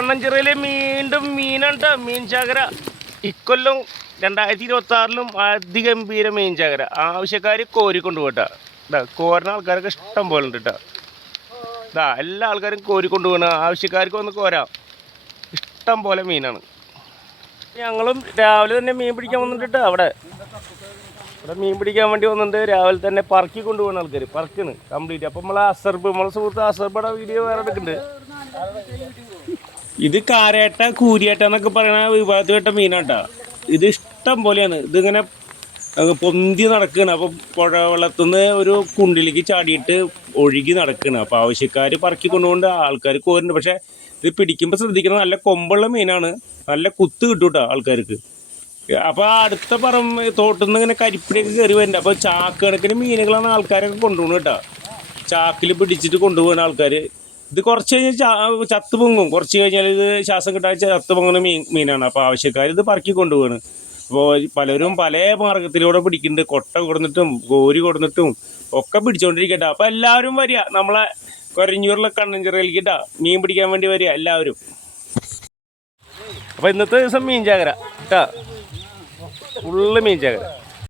കണ്ണഞ്ചിറയിലെ വീണ്ടും മീനുണ്ട്. മീൻ ചാകര ഇക്കൊല്ലം 2026 അതിഗംഭീര മീൻ ചാകര. ആവശ്യക്കാർ കോരിക്കൊണ്ട് പോട്ടാ. കോരുന്ന ആൾക്കാരൊക്കെ ഇഷ്ടം പോലെ ഉണ്ട് കേട്ടോ. എല്ലാ ആൾക്കാരും കോരിക്കൊണ്ട് പോകണ. ആവശ്യക്കാർക്ക് ഒന്ന് കോരാം. ഇഷ്ടം പോലെ മീനാണ്. ഞങ്ങളും രാവിലെ തന്നെ മീൻ പിടിക്കാൻ വന്നിട്ട് അവിടെ മീൻ പിടിക്കാൻ വേണ്ടി വന്നിട്ട് രാവിലെ തന്നെ പറക്കി കൊണ്ടുപോകുന്ന ആൾക്കാർ പറക്കണ് കംപ്ലീറ്റ്. അപ്പം നമ്മളെ സുഹൃത്ത് അസർബയുടെ വീഡിയോ വേറെ എടുക്കുന്നുണ്ട്. ഇത് കാരേട്ട കൂരിയേട്ട എന്നൊക്കെ പറയുന്ന വിഭാഗത്തിൽപ്പെട്ട മീനാട്ടാ. ഇത് ഇഷ്ടം പോലെയാണ്. ഇതിങ്ങനെ പൊന്തി നടക്കുകയാണ്. അപ്പോൾ പുഴ വെള്ളത്തുനിന്ന് ഒരു കുണ്ടിലേക്ക് ചാടിയിട്ട് ഒഴുകി നടക്കുകയാണ്. അപ്പോൾ ആവശ്യക്കാർ പറക്കി കൊണ്ടുകൊണ്ട് ആൾക്കാർ കോരുന്നുണ്ട്. പക്ഷേ ഇത് പിടിക്കുമ്പോൾ ശ്രദ്ധിക്കണം, നല്ല കൊമ്പുള്ള മീനാണ്. നല്ല കുത്ത് കിട്ടും കേട്ടോ ആൾക്കാർക്ക്. അപ്പോൾ അടുത്ത തോട്ടിൽ നിന്ന് ഇങ്ങനെ കരിപ്പിടിയൊക്കെ കയറി വരുന്നുണ്ട്. അപ്പോൾ ചാക്ക് കണക്കിന് മീനുകളാണ് ആൾക്കാരൊക്കെ കൊണ്ടുപോകുന്നത് കേട്ടോ. ചാക്കിൽ പിടിച്ചിട്ട് കൊണ്ടുപോകുന്ന ആൾക്കാർ. ഇത് കുറച്ച് കഴിഞ്ഞാൽ ചത്ത് പൊങ്ങും. കുറച്ച് കഴിഞ്ഞാൽ ഇത് ശ്വാസം കിട്ടാൻ ചത്ത് പൊങ്ങുന്ന മീനാണ്. അപ്പോൾ ആവശ്യക്കാർ ഇത് പറക്കി കൊണ്ടുപോവാണ്. അപ്പോൾ പലരും പല മാർഗത്തിലൂടെ പിടിക്കുന്നുണ്ട്. കൊട്ട കൊടുന്നിട്ടും കോരി കൊടുന്നിട്ടും ഒക്കെ പിടിച്ചുകൊണ്ടിരിക്കട്ടെ. അപ്പോൾ എല്ലാവരും വരിക നമ്മളെ കൊരഞ്ഞൂരിലെ കണ്ണഞ്ചിറയിലേക്ക് കേട്ടോ മീൻ പിടിക്കാൻ വേണ്ടി വരിക എല്ലാവരും. അപ്പോൾ ഇന്നത്തെ ദിവസം മീൻ ചാകര കേട്ടോ. ഫുള്ള് മീൻ ചാകര.